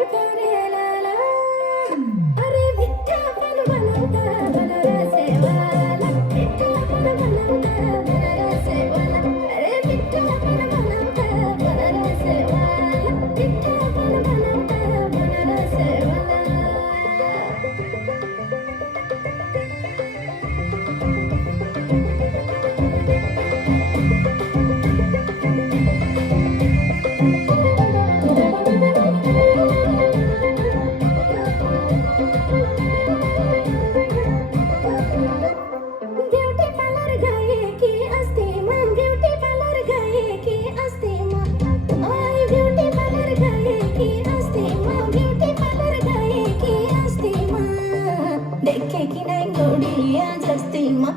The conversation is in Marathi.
अरे विठ्ठल बनवता बनरसेवाला, विठ्ठल बनवता बनरसेवाला, अरे विठ्ठल बनवता बनरसेवाला, विठ्ठल बनवता बनरसेवाला. ब्युटी पार्लर गायकी असते मग, ब्युटी पार्लर गायकी असते मग, आय ब्युटी पार्लर गायकी असते मग, ब्युटी पार्लर गायकी असते मग, देखे की नाही गोडी आज असते मग.